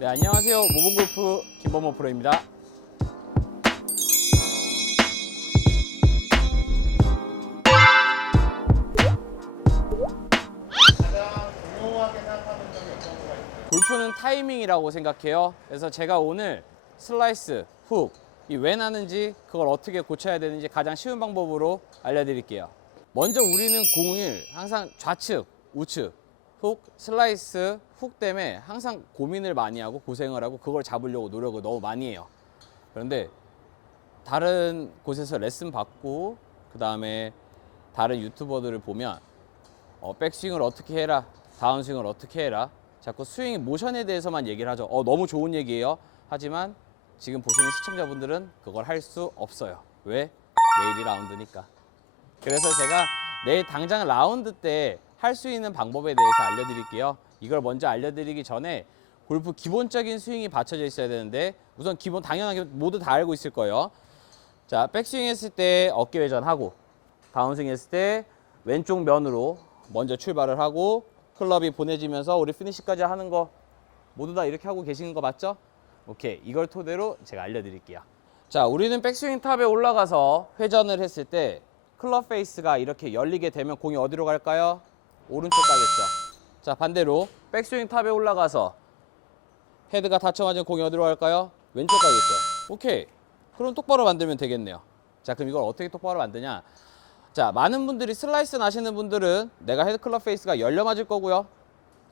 네, 안녕하세요. 모범골프 김범호 프로입니다. 골프는 타이밍이라고 생각해요. 그래서 제가 오늘 슬라이스, 훅, 이왜 나는지 그걸 어떻게 고쳐야 되는지 가장 쉬운 방법으로 알려드릴게요. 먼저 우리는 공을 항상 좌측, 우측, 훅, 슬라이스, 훅 때문에 항상 고민을 많이 하고 고생을 하고 그걸 잡으려고 노력을 너무 많이 해요. 그런데 다른 곳에서 레슨 받고 그 다음에 다른 유튜버들을 보면 어, 백스윙을 어떻게 해라, 다운스윙을 어떻게 해라. 자꾸 스윙 모션에 대해서만 얘기를 하죠. 어, 너무 좋은 얘기예요. 하지만 지금 보시는 시청자분들은 그걸 할 수 없어요. 왜? 내일이 라운드니까. 그래서 제가 내일 당장 라운드 때 할 수 있는 방법에 대해서 알려드릴게요. 이걸 먼저 알려드리기 전에 골프 기본적인 스윙이 받쳐져 있어야 되는데 우선 기본 당연하게 모두 다 알고 있을 거예요. 자, 백스윙 했을 때 어깨 회전하고 다운스윙 했을 때 왼쪽 면으로 먼저 출발을 하고 클럽이 보내지면서 우리 피니시까지 하는 거 모두 다 이렇게 하고 계시는 거 맞죠? 오케이. 이걸 토대로 제가 알려드릴게요. 자, 우리는 백스윙 탑에 올라가서 회전을 했을 때 클럽 페이스가 이렇게 열리게 되면 공이 어디로 갈까요? 오른쪽 가겠죠. 자, 반대로 백스윙 탑에 올라가서 헤드가 닫혀 맞은 공이 어디로 갈까요? 왼쪽 가겠죠. 오케이. 그럼 똑바로 만들면 되겠네요. 자, 그럼 이걸 어떻게 똑바로 만드냐? 자, 많은 분들이 슬라이스 나시는 분들은 내가 헤드 클럽 페이스가 열려 맞을 거고요.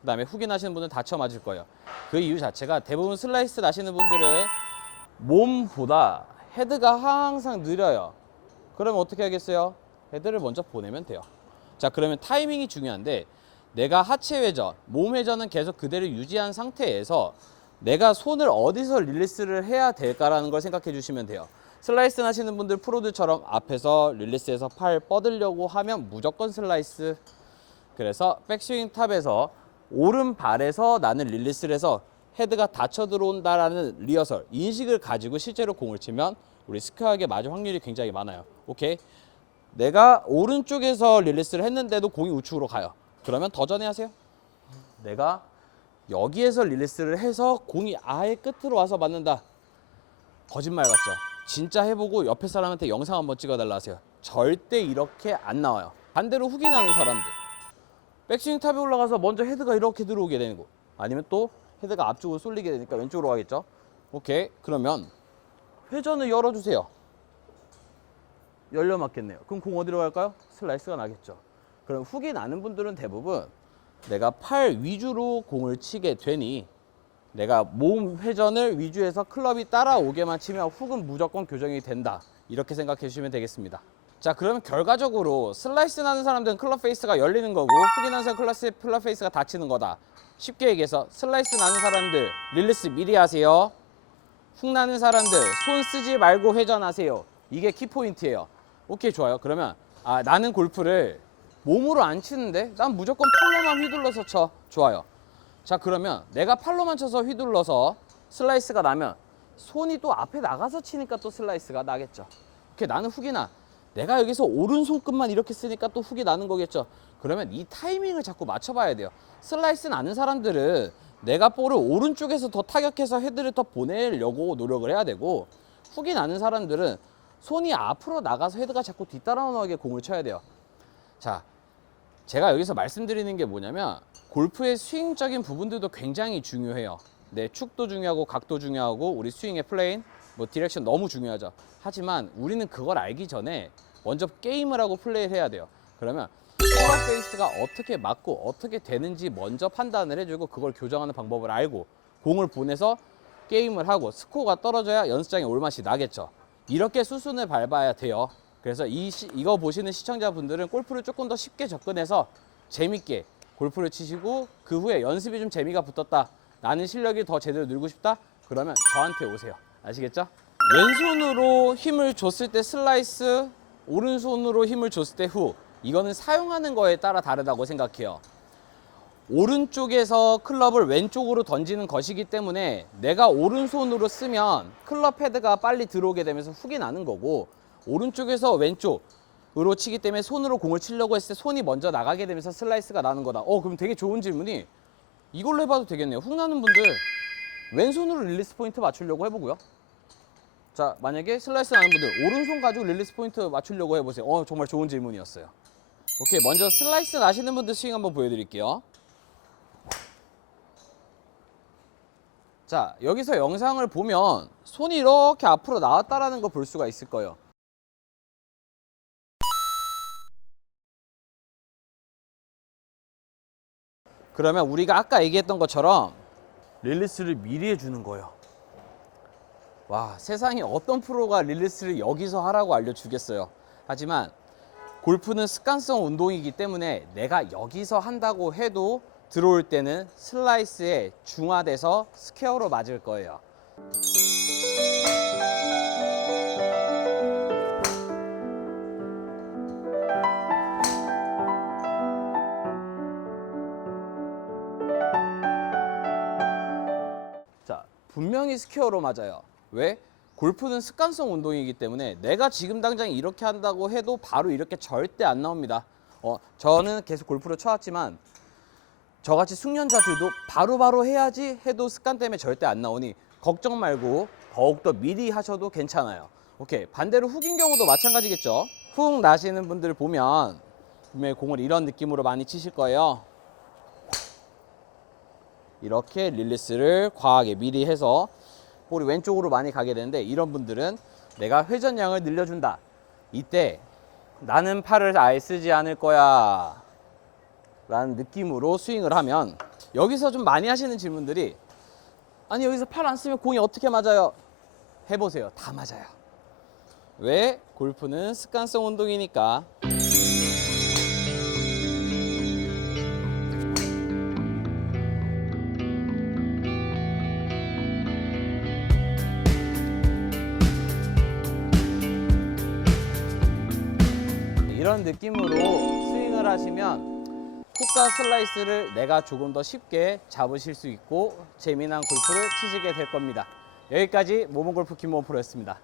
그 다음에 훅인 하시는 분은 닫혀 맞을 거예요. 그 이유 자체가 대부분 슬라이스 나시는 분들은 몸보다 헤드가 항상 느려요. 그러면 어떻게 하겠어요? 헤드를 먼저 보내면 돼요. 자, 그러면 타이밍이 중요한데 내가 하체 회전, 몸 회전은 계속 그대로 유지한 상태에서 내가 손을 어디서 릴리스를 해야 될까라는 걸 생각해 주시면 돼요. 슬라이스 하시는 분들 프로들처럼 앞에서 릴리스해서 팔 뻗으려고 하면 무조건 슬라이스. 그래서 백스윙 탑에서 오른발에서 나는 릴리스를 해서 헤드가 닫혀 들어온다라는 리허설, 인식을 가지고 실제로 공을 치면 우리 스퀘어하게 맞을 확률이 굉장히 많아요. 오케이? 내가 오른쪽에서 릴리스를 했는데도 공이 우측으로 가요. 그러면 더 전에 하세요. 내가 여기에서 릴리스를 해서 공이 아예 끝으로 와서 맞는다. 거짓말 같죠? 진짜 해보고 옆에 사람한테 영상 한번 찍어달라 하세요. 절대 이렇게 안 나와요. 반대로 훅이 나는 사람들. 백스윙 탑에 올라가서 먼저 헤드가 이렇게 들어오게 되는 거. 아니면 또 헤드가 앞쪽으로 쏠리게 되니까 왼쪽으로 가겠죠? 오케이. 그러면 회전을 열어주세요. 열려 맞겠네요. 그럼 공 어디로 갈까요? 슬라이스가 나겠죠. 그럼 훅이 나는 분들은 대부분 내가 팔 위주로 공을 치게 되니 내가 몸 회전을 위주해서 클럽이 따라오게만 치면 훅은 무조건 교정이 된다. 이렇게 생각해 주시면 되겠습니다. 자, 그러면 결과적으로 슬라이스 나는 사람들은 클럽 페이스가 열리는 거고 훅이 나는 사람 클라스 클럽 페이스가 닫히는 거다. 쉽게 얘기해서 슬라이스 나는 사람들 릴리스 미리 하세요. 훅 나는 사람들 손 쓰지 말고 회전하세요. 이게 키포인트예요. 오케이 좋아요. 그러면 아, 나는 골프를 몸으로 안 치는데 난 무조건 팔로만 휘둘러서 쳐. 좋아요. 자 그러면 내가 팔로만 쳐서 휘둘러서 슬라이스가 나면 손이 또 앞에 나가서 치니까 또 슬라이스가 나겠죠. 오케이 나는 훅이 나. 내가 여기서 오른손끝만 이렇게 쓰니까 또 훅이 나는 거겠죠. 그러면 이 타이밍을 자꾸 맞춰봐야 돼요. 슬라이스 나는 사람들은 내가 볼을 오른쪽에서 더 타격해서 헤드를 더 보내려고 노력을 해야 되고 훅이 나는 사람들은 손이 앞으로 나가서 헤드가 자꾸 뒤따라오게 공을 쳐야 돼요. 자, 제가 여기서 말씀드리는 게 뭐냐면 골프의 스윙적인 부분들도 굉장히 중요해요. 네, 축도 중요하고 각도 중요하고 우리 스윙의 플레인, 뭐 디렉션 너무 중요하죠. 하지만 우리는 그걸 알기 전에 먼저 게임을 하고 플레이를 해야 돼요. 그러면 클럽 페이스가 어떻게 맞고 어떻게 되는지 먼저 판단을 해주고 그걸 교정하는 방법을 알고 공을 보내서 게임을 하고 스코어가 떨어져야 연습장에 올 맛이 나겠죠. 이렇게 수순을 밟아야 돼요. 그래서 이 시- 이거 보시는 시청자분들은 골프를 조금 더 쉽게 접근해서 재밌게 골프를 치시고 그 후에 연습이 좀 재미가 붙었다. 나는 실력이 더 제대로 늘고 싶다. 그러면 저한테 오세요. 아시겠죠? 왼손으로 힘을 줬을 때 슬라이스, 오른손으로 힘을 줬을 때 후. 이거는 사용하는 거에 따라 다르다고 생각해요. 오른쪽에서 클럽을 왼쪽으로 던지는 것이기 때문에 내가 오른손으로 쓰면 클럽 헤드가 빨리 들어오게 되면서 훅이 나는 거고 오른쪽에서 왼쪽으로 치기 때문에 손으로 공을 치려고 했을 때 손이 먼저 나가게 되면서 슬라이스가 나는 거다. 어, 그럼 되게 좋은 질문이 이걸로 해봐도 되겠네요. 훅 나는 분들 왼손으로 릴리스 포인트 맞추려고 해보고요. 자, 만약에 슬라이스 하는 분들 오른손 가지고 릴리스 포인트 맞추려고 해보세요. 어, 정말 좋은 질문이었어요. 오케이, 먼저 슬라이스 나시는 분들 스윙 한번 보여드릴게요. 자, 여기서 영상을 보면 손이 이렇게 앞으로 나왔다라는 걸 볼 수가 있을 거예요. 그러면 우리가 아까 얘기했던 것처럼 릴리스를 미리 해주는 거예요. 와, 세상에 어떤 프로가 릴리스를 여기서 하라고 알려주겠어요. 하지만 골프는 습관성 운동이기 때문에 내가 여기서 한다고 해도 들어올 때는 슬라이스에 중화돼서 스퀘어로 맞을 거예요. 자, 분명히 스퀘어로 맞아요. 왜? 골프는 습관성 운동이기 때문에 내가 지금 당장 이렇게 한다고 해도 바로 이렇게 절대 안 나옵니다. 어, 저는 계속 골프를 쳐왔지만 저같이 숙련자들도 바로바로 해야지 해도 습관 때문에 절대 안 나오니 걱정 말고 더욱더 미리 하셔도 괜찮아요. 오케이. 반대로 훅인 경우도 마찬가지겠죠. 훅 나시는 분들 보면 분명히 공을 이런 느낌으로 많이 치실 거예요. 이렇게 릴리스를 과하게 미리 해서 볼이 왼쪽으로 많이 가게 되는데 이런 분들은 내가 회전량을 늘려준다. 이때 나는 팔을 아예 쓰지 않을 거야. 라는 느낌으로 스윙을 하면 여기서 좀 많이 하시는 질문들이 아니 여기서 팔 안 쓰면 공이 어떻게 맞아요? 해보세요. 다 맞아요. 왜? 골프는 습관성 운동이니까. 이런 느낌으로 스윙을 하시면 훅과 슬라이스를 내가 조금 더 쉽게 잡으실 수 있고 재미난 골프를 치시게 될 겁니다. 여기까지 모범골프 김모원 프로였습니다.